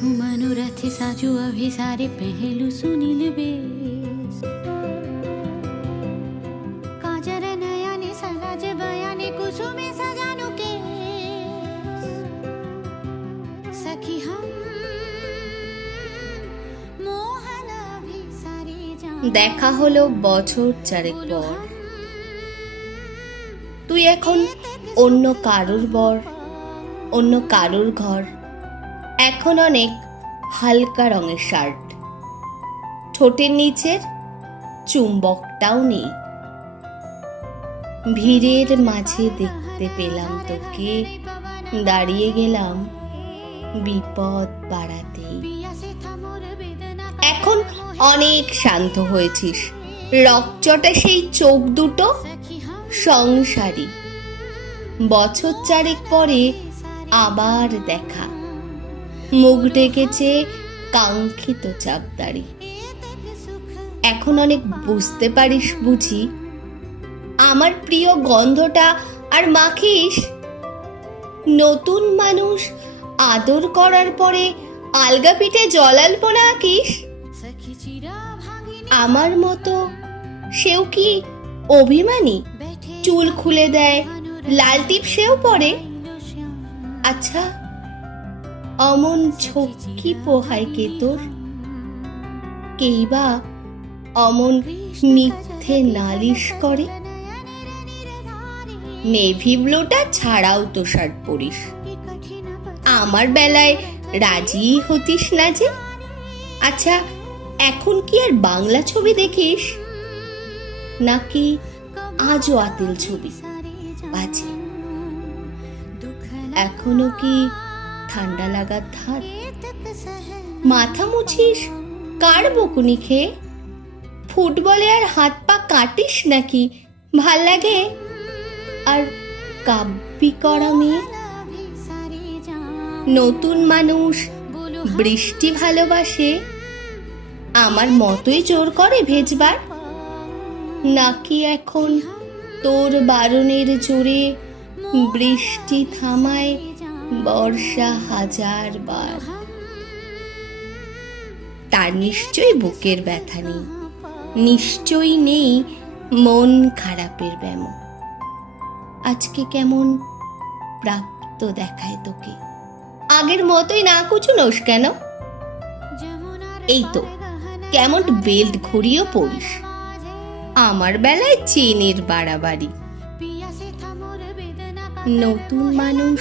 ঘুমানো রাতে সাজু অভিসারে পেহেলু সুনীল বেশ কাজার নয়ানে সাজ বয়ানে কুসুমে সাজানো কে সখি হাম দেখা হলো বছর চারেক পর। তুই এখন অন্য কারুর বর অন্য কারুর ঘর। এখন অনেক হালকা রঙের শার্ট। ঠোঁটের নিচের চুম্বকটাও নেই। ভিড়ের মাঝে দেখতে পেলাম তোকে। দাঁড়িয়ে গেলাম বিপদ বাড়াতেই। এখন অনেক শান্ত হয়েছিস। রকচটা সেই চোখ দুটো সংসারী। বছর চারেক পরে আবার দেখা। মুখ ডেকেছে কাঙ্ক্ষিত চাপদারি এখন অনেক বুঝতে পারিস বুঝি। আমার প্রিয় গন্ধটা আর মাখিস? নতুন মানুষ আদর করার পরে আলগা পিঠে জলাল্পনা আঁকিস? আমার মতো সেও কি অভিমানী? চুল খুলে দেয়, লাল টিপ সেও পরে? আচ্ছা অমন ঝক্কি পোহায় কে তোর? কেইবা অমন মিথ্যে নালিশ করে? নেভি ব্লুটা ছাড়াও তো শার্ট পরিস। আমার বেলায় রাজি হতিস না যে? আচ্ছা এখন কি আর বাংলা ছবি দেখিস? নাকি আজও আতিল ছবি? বাজে। এখনও কি ঠান্ডা লাগার ধার। মাথা মুছিস? কার বকুনি খেয়ে? ফুটবলে আর হাত পা কাটিস নাকি? ভালো লাগে? আর কাব্যি করা মেয়ে? নতুন মানুষ, বৃষ্টি ভালোবাসে? আমার মতোই জোর করে ভেজবার? নাকি এখন তোর বারণের জোরে বৃষ্টি থামায় বর্ষা হাজার বার। তার নিশ্চয়ই বুকের ব্যথা নেই। নিশ্চয়ই নেই মন খারাপের ব্যাম। আজকে কেমন প্রাপ্ত দেখায় তোকে। আগের মতোই না কুচুনোস কেন? এই তো, কেমন বেল্ট ঘড়িও পড়িস। আমার বেলায় চেনের বাড়াবাড়ি। নতুন মানুষ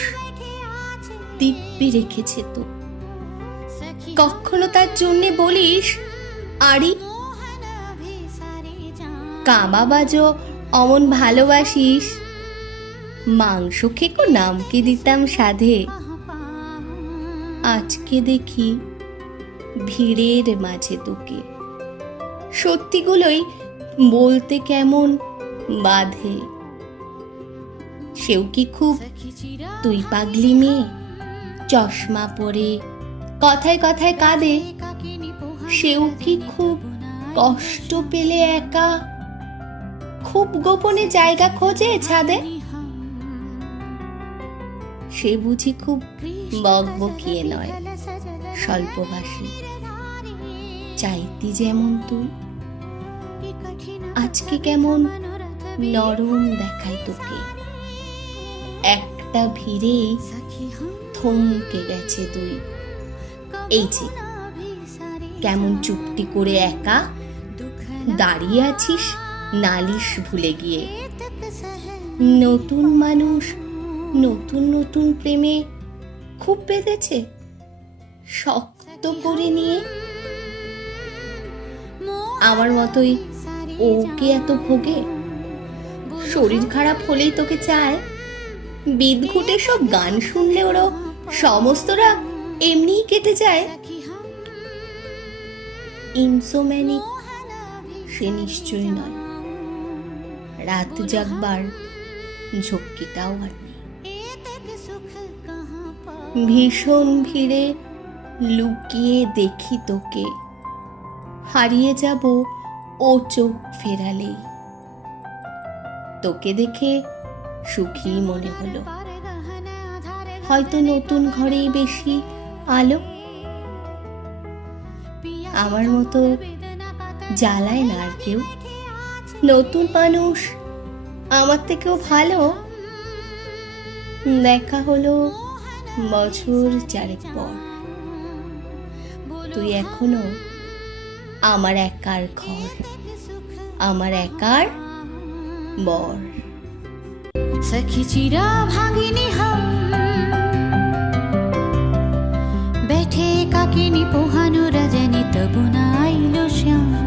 দিব্যি রেখেছে তো। কখনো তার জন্য বলিস, আরি, কাবা বাজো, অমন ভালোবাসিস। মাংস খেকো, নামকে দিতাম সাধে। আজকে দেখি ভিড়ের মাঝে তোকে। সত্যিগুলোই বলতে কেমন বাধে। সেও কি খুব তুই পাগলি মেয়ে? চশমা পরে। কথায় কথায় কাঁদে। সেও কি খুব কষ্ট পেলে একা? খুব গোপনে জায়গা খোঁজে ছাদে। সে বুঝি খুব বকবকিয়ে নয়, স্বল্পভাষী। চাইতি যেমন তুই। আজকে কেমন নরম দেখায় তোকে। একটা ভিড়েই থমকে গেছে তুই এই যে, কেমন চুপটি করে একা দাঁড়িয়ে আছিস নালিশ ভুলে গিয়ে। নতুন মানুষ, নতুন নতুন প্রেমে খুব বেঁধেছে? শক্ত করে নিয়ে? আমার মতোই ও কি এত ভোগে? শরীর খারাপ হলেই তোকে চায়? বিদঘুটে সব গান শুনলে ওরা সমস্তরা এমনিই কেটে যায়। ইনসোম্যানিক সে নিশ্চয়ই নয়। রাত জাগবার ঝক্কিটাও আর ভীষণ ভিড়ে লুকিয়ে দেখি তোকে। হারিয়ে যাব ও চোখ ফেরালেই। তোকে দেখে সুখী মনে হলো। হয়তো নতুন ঘরেই বেশি আলো। আমার মতো জ্বালায় না আর কেউ। নতুন মানুষ আমার থেকেও ভালো। দেখা হলো বছর চারেক পর। তুই এখনও আমার একার ঘর, আমার একার বর। সখি চিরা ভাগিনী ডাকেনি পোহানো রাজানি তবু না আইলো শ্যাম।